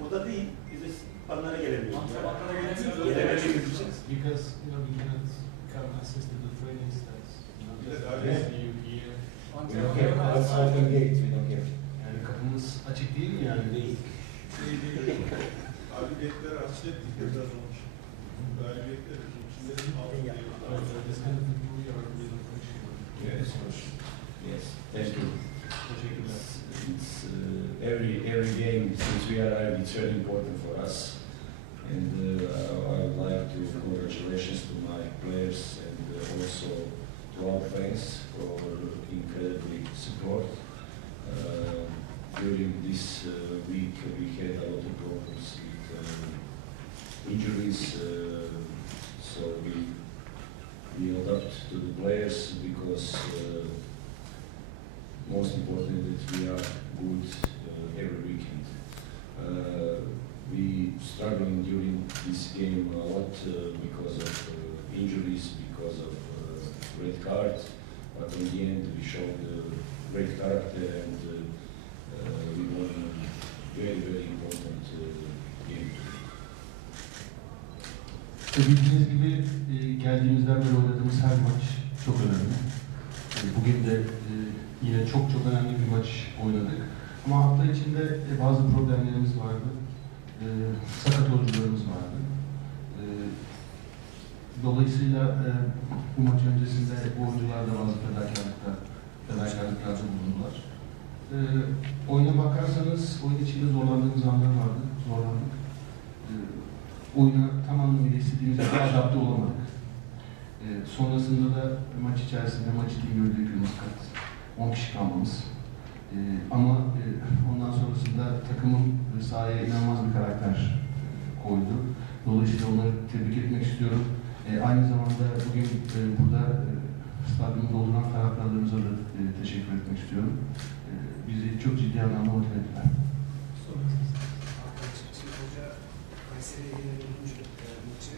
Burada, değil- biz de panlara gelemiyoruz. Antrenmanlara gelemiyoruz. Gelemediğimiz için. Because, you know, we cannot come assist to the outside the gate, we don't have. Yani kapımız açık değil mi yani? Değil. Yes, yes, thank you. Uh, every every game since we important for us. And uh, I, I would like to congratulations to my players and uh, also to our fans for incredibly support. Uh, during this uh, week, we had a lot of problems with uh, injuries, uh, so we we adapt to the players because. Uh, most important that we are good uh, every weekend. Uh, we struggling during this game a lot because of injuries, because of red cards, but in the end we showed great character and Bildiğiniz gibi e, geldiğimizden beri oynadığımız her maç çok önemli. E, Bugün de e, yine çok çok önemli bir maç oynadık. Ama hafta içinde bazı problemlerimiz vardı. Sakat oyuncularımız vardı. Dolayısıyla bu maç öncesinde bu oyuncular da bazı fedakarlıkta, fedakarlıklarda bulundular. Oyuna bakarsanız oyun içinde zorlandığımız anlar vardı. Oyuna tam anlamıyla istediğimiz gibi adapte olamadık. E, sonrasında da maç içerisinde maç için gördüğümüz kat 10 kişi kalmamız. E, ama e, ondan sonrasında takımın sahaya inanılmaz bir karakter e, koydu. Dolayısıyla onları tebrik etmek istiyorum. E, aynı zamanda bugün e, burada e, stadyumu dolduran taraftarlarımıza da e, teşekkür etmek istiyorum. E, bizi çok ciddi anlamda